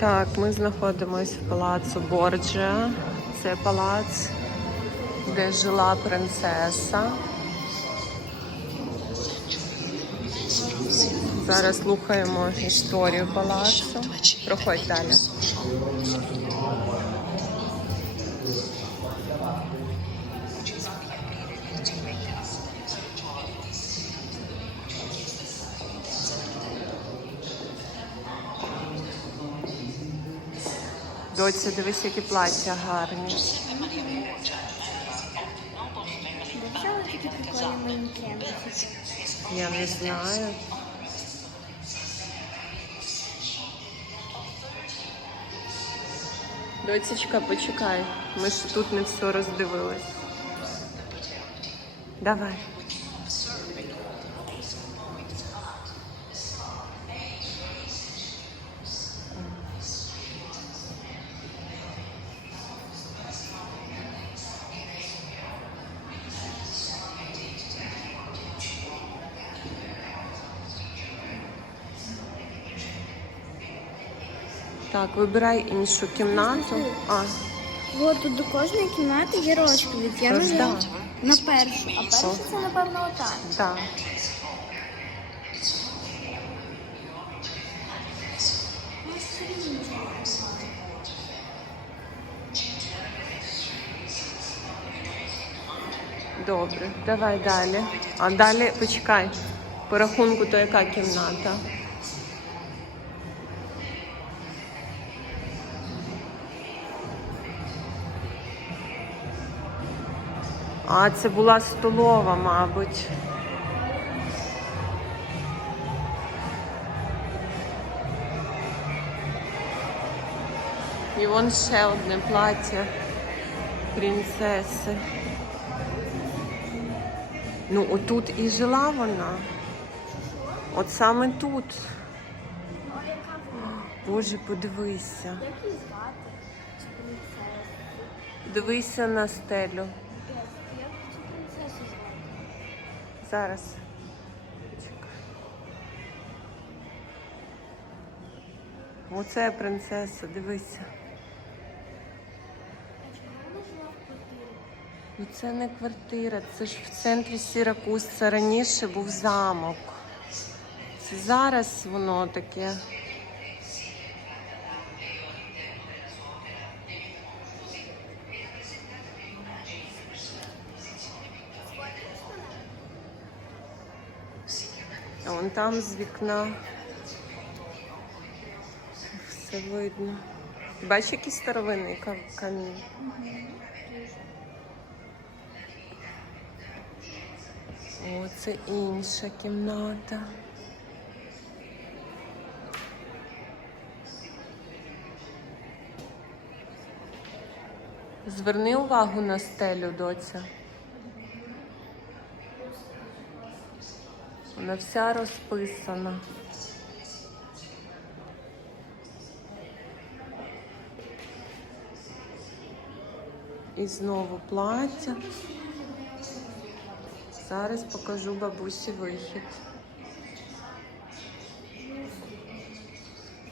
Так, ми знаходимося в палацу Борджа. Це палац, де жила принцеса. Зараз слухаємо історію палацу. Проходь далі. Доця, дивись, які плаття гарні. Я не знаю. Доцічка, почекай. Ми ж тут не все роздивились. Давай. Так, вибирай іншу кімнату. А, От тут до кожної кімнати є розповідь. Я Тож нажала да. на першу, а перша це, напевно, ота. так. Добре, давай далі. А далі почекай. По рахунку, то яка кімната? А, це була столова, мабуть. І вон ще одне плаття принцеси. Ну, отут і жила вона. От саме тут. Боже, подивися. Дивися на стелю. Зараз. Оце принцеса, дивися. Ну це не квартира, це ж в центрі Сіракуз. Це раніше був замок. Це зараз воно таке. Вон там з вікна. Все видно. Бачиш, який старовинний камінь? О, це інша кімната. Зверни увагу на стелю, доця. Вона вся розписана. І знову плаття. Зараз покажу бабусі вихід.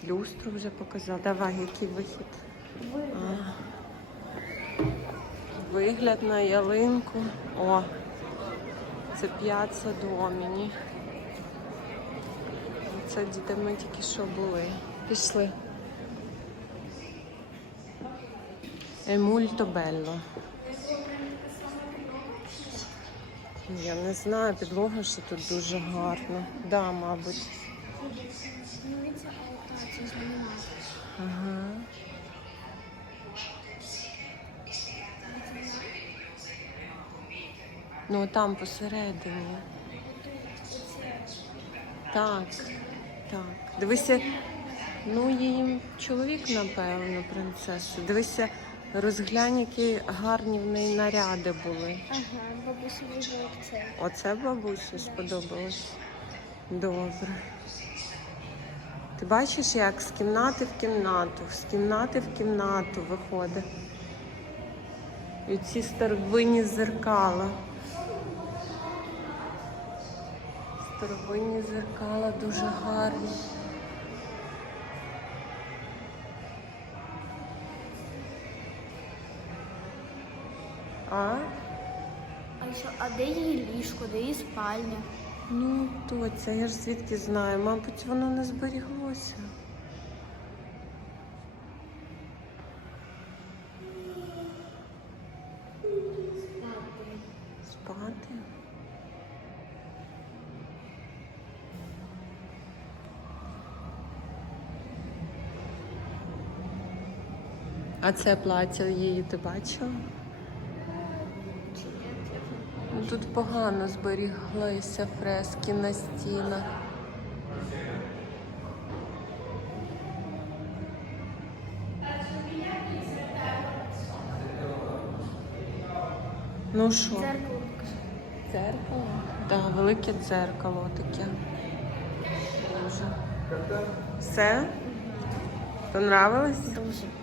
Люстру вже показала. Давай, який вихід? А. Вигляд на ялинку. О, це п'яца доміні. Це де ми тільки що були. Пішли. Емульто белло. Я не знаю, підлога що тут дуже гарна. Да, мабуть. Ага. Ну там посередині. Так, так. Дивися, ну її чоловік, напевно, принцеса. Дивися, розглянь, які гарні в неї наряди були. Ага, бабуся вибрала це. Оце бабусі сподобалось. Добре. Ти бачиш, як з кімнати в кімнату, з кімнати в кімнату виходить. І ці старовинні зеркала. Первинні зеркала дуже гарні. А? А що, а де її ліжко, де її спальня? Ну, то, це я ж звідки знаю, мабуть, воно не зберіглося. А це плаття її ти бачила? Ну, Тут погано зберіглися фрески на стінах. Ну що? Дзеркало? Так, велике дзеркало таке. Дуже. Все? Понравилось? Дуже.